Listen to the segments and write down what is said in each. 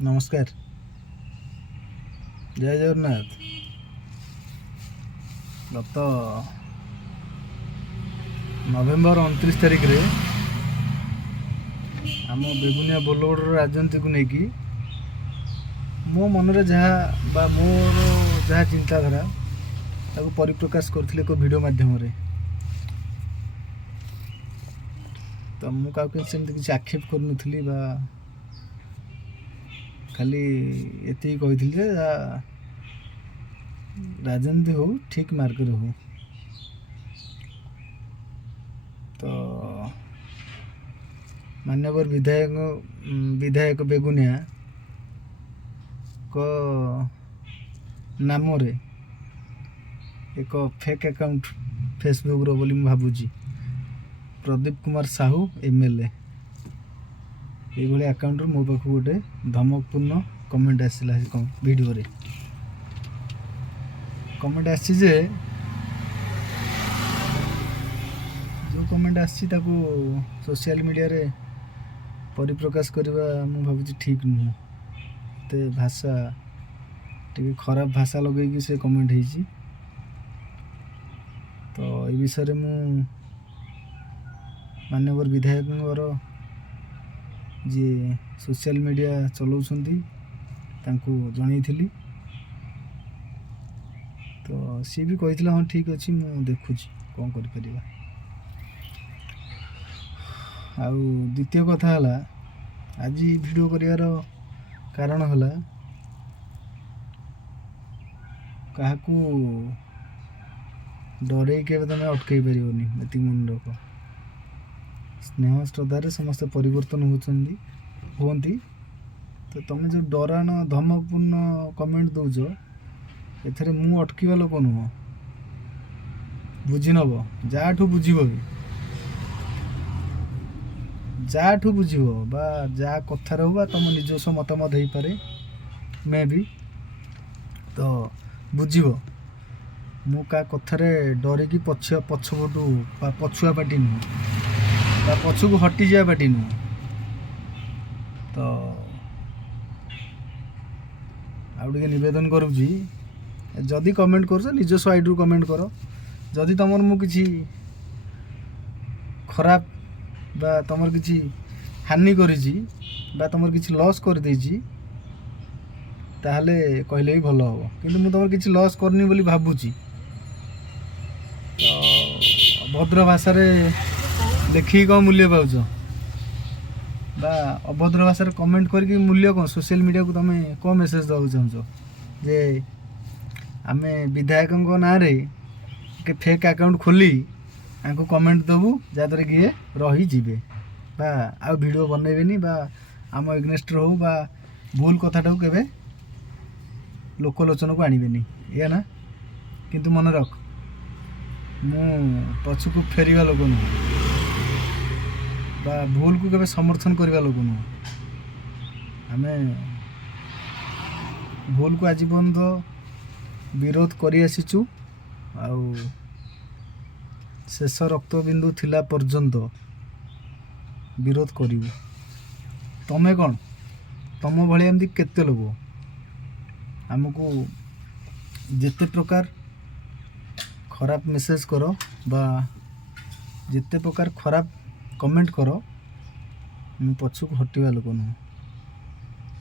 नमस्कार। जय जगन्नाथ। गत नवेम्बर 29 तारिख रे आम बेगुनिया बोलगड़ राजनीति को लेकिन मो मनरे जहाँ मोर जहाँ चिंताधारा ताको परिप्रकाश करथिले को वीडियो माध्यम रे। तो मु का सेमती किसी आक्षेप करनुथली बा खाली एति कही राजनीति हो ठीक मार्ग हो। तो मान्यवर विधायक बेगुनिया को नाम रे एक फेक अकाउंट फेसबुक रो बोली भावुची प्रदीप कुमार साहू एमएलए ये अकाउंट मो पाख गोटे धमकपूर्ण कमेंट आसला वीडियो रे। कमेंट आसी जे जो कमेंट आसी ताकू सोशल मीडिया रे परिप्रकाश करवा मु भावुची ठीक नुह। ते भाषा टे खराब भाषा लगे से कमेंट होइची। तो ये विषय मु मान्यवर विधायक जी सोशल मीडिया चलाउछंती तांको जणैथिली। तो सी भी कहितला हाँ ठीक अच्छी मु देखुची कौन कर परिबा। आउ द्वितीय कथा हला आज वीडियो करियार कारण हला काहाकू डरे के तुम अटकई पारिबनी। एति मन रख स्नेह श्रद्धारे समस्त परिवर्तन होती। तो तुम जो डरान धमकपूर्ण कमेंट दौच एथरे मु अटकीवा लोक नुह। बुझी नब जाठू बुझीब भी जाठू बुझीब बा जा कथार हो तुम निजस्व मतामत हो पारे मे भी। तो बुझीब मु का कथारे डरिकी पछपटू पछुआ पार्टी नुह पछू को हटी जाए पार्टी नुह। तो आउटे नवेदन करुँची जदि कमेंट कर निजस्व आईडी कमेंट कर। जदि तुम मु किसी खराब बा तुम किसी हानि करिछि बा तुम किसी लॉस कर देछि ताहले कहले भी भल हम। किंतु मु तुम किसी लॉस करनी बोली भावुची। तो भद्र भाषा रे देखी कौन मूल्य पाउछ बा अभद्र भाषा रे कमेंट करके मूल्य कौन सोशल मीडिया को तुम कौन मेसेज दवा चाहछ जे आमे विधायक ना रे के फेक अकाउंट खोली आंको कमेंट दबू जहाँद्वारा कि ये रही जीवे बा आ वीडियो बनइबेनी बा आम एग्नेस्ट हो बा भूल कथाटा केबे लोकलोचन को आनिबेनी या ना। किंतु मन रख मु पछकू फेरिया लोक नुह बा भूल को केबे समर्थन करवा लोक नुह। आमे भूल को आज पर्यंत विरोध करी आसीचु आउ शेष रक्तबिंदु थिला पर्यंत विरोध करू। तमें कौन तुम भाई एमती केते लोग आमको जिते प्रकार खराब मेसेज कर बा जिते प्रकार खराब कमेंट कर मु पछक हटिवा लोक नुह।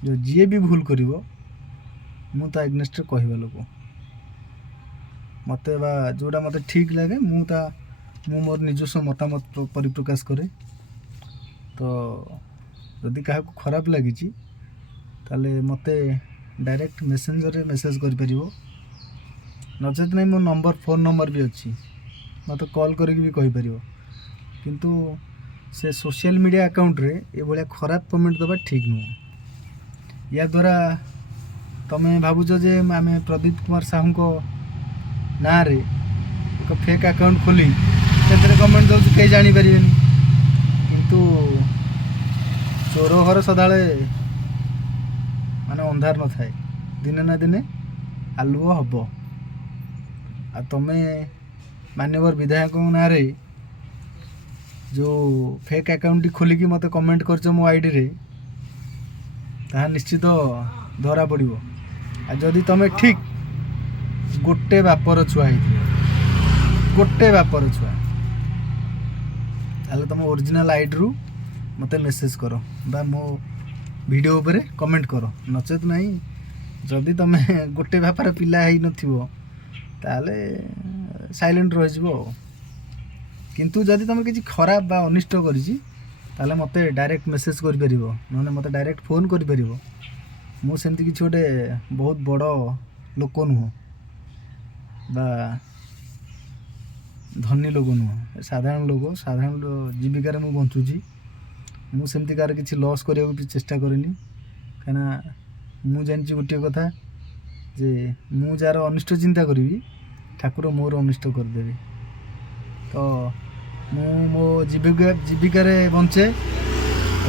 जो जी भी भूल कर मु ता एग्नेस्ट कहवा लोक मते बा जोड़ा मते ठीक लगे मु मोर निजस्व मतामत परिप्रकाश करे। तो जदि क्या खराब लगी ताले मते डायरेक्ट मेसेंजर रे मेसेज कर परिबो नचेत नहीं मो नंबर फोन नंबर भी अच्छी मत कॉल करके भी कहि परिबो। किंतु से सोशल मीडिया अकाउंट रे ये भाया खराब कमेंट दबा ठीक नुह। या द्वारा तमें भावुच जे आमे प्रदीप कुमार साहू को ना रे एक फेक अकाउंट खोली कमेंट दौर कहीं जापर। किंतु चोर घर सदाले माने अंधार न थाए दिने ना दिने आलुओ हम। आ तमें मान्यवर विधायक ना रे जो फेक अकाउंट खोलिकी मत कमेंट कर मो आईडी रे ତାହା ନିଶ୍ଚିତ ଧରା ପଡ଼ିବ। ଆଉ ଯଦି ତୁମେ ଠିକ୍ ଗୋଟେ ବାପର ଛୁଆ ହେଇଥିବ, ଗୋଟେ ବାପର ଛୁଆ, ତାହେଲେ ତୁମ ଓରିଜିନାଲ୍ ଆଇଡ଼ିରୁ ମୋତେ ମେସେଜ୍ କର ବା ମୋ ଭିଡ଼ିଓ ଉପରେ କମେଣ୍ଟ କର। ନଚେତ୍ ନାହିଁ, ଯଦି ତୁମେ ଗୋଟେ ବାପାର ପିଲା ହେଇନଥିବ ତାହେଲେ ସାଇଲେଣ୍ଟ ରହିଯିବ ଆଉ। କିନ୍ତୁ ଯଦି ତୁମେ କିଛି ଖରାପ ବା ଅନିଷ୍ଟ କରିଛି ତାହେଲେ ମୋତେ ଡାଇରେକ୍ଟ ମେସେଜ୍ କରିପାରିବ, ନହେଲେ ମୋତେ ଡାଇରେକ୍ଟ ଫୋନ୍ କରିପାରିବ। ମୁଁ ସେମିତି କିଛି ଗୋଟେ ବହୁତ ବଡ଼ ଲୋକ ନୁହଁ ବା ଧନୀ ଲୋକ ନୁହଁ, ସାଧାରଣ ଲୋକ, ସାଧାରଣ ଜୀବିକାରେ ମୁଁ ବଞ୍ଚୁଛି। ମୁଁ ସେମିତି କାହାର କିଛି ଲସ୍ କରିବାକୁ ବି ଚେଷ୍ଟା କରେନି, କାହିଁକିନା ମୁଁ ଜାଣିଛି ଗୋଟିଏ କଥା ଯେ ମୁଁ ଯାହାର ଅନିଷ୍ଟ ଚିନ୍ତା କରିବି ଠାକୁର ମୋର ଅନିଷ୍ଟ କରିଦେବେ। ତ ମୁଁ ମୋ ଜୀବିକାରେ ବଞ୍ଚେ,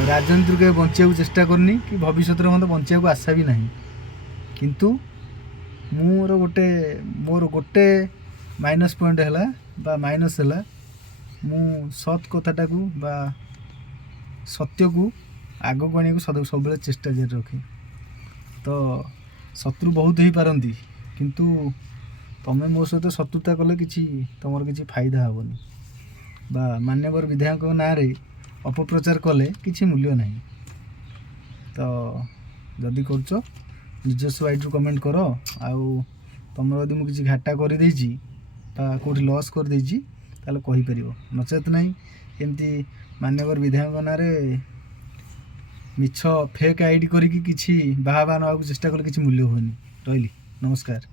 ରାଜନୀତିରୁ କେବେ ବଞ୍ଚିବାକୁ ଚେଷ୍ଟା କରିନି କି ଭବିଷ୍ୟତରେ ମୋତେ ବଞ୍ଚିବାକୁ ଆଶା ବି ନାହିଁ। କିନ୍ତୁ ମୋର ଗୋଟେ ମାଇନସ୍ ପଏଣ୍ଟ ହେଲା ବା ମାଇନସ୍ ହେଲା, ମୁଁ ସତ୍ କଥାଟାକୁ ବା ସତ୍ୟକୁ ଆଗକୁ ଆଣିବାକୁ ସବୁବେଳେ ଚେଷ୍ଟା ଜାରି ରଖେ। ତ ଶତ୍ରୁ ବହୁତ ହେଇପାରନ୍ତି, କିନ୍ତୁ ତୁମେ ମୋ ସହିତ ଶତ୍ରୁତା କଲେ ତୁମର କିଛି ଫାଇଦା ହେବନି ବା ମାନ୍ୟବର ବିଧାୟକଙ୍କ ନାଁରେ ଅପପ୍ରଚାର କଲେ କିଛି ମୂଲ୍ୟ ନାହିଁ। ତ ଯଦି କରୁଛ ନିଜସ୍ୱ ଆଇଡ଼ିରୁ କମେଣ୍ଟ କର। ଆଉ ତୁମର ଯଦି ମୁଁ କିଛି ଘାଟା କରିଦେଇଛି ବା କେଉଁଠି ଲସ୍ କରିଦେଇଛି ତାହେଲେ କହିପାରିବ। ନଚେତ୍ ନାହିଁ, ଏମିତି ମାନ୍ୟବର ବିଧାୟକଙ୍କ ନାଁରେ ମିଛ ଫେକ୍ ଆଇଡ଼ି କରିକି କିଛି ବାହା ନେବାକୁ ଚେଷ୍ଟା କଲେ କିଛି ମୂଲ୍ୟ ହୁଏନି। ରହିଲି, ନମସ୍କାର।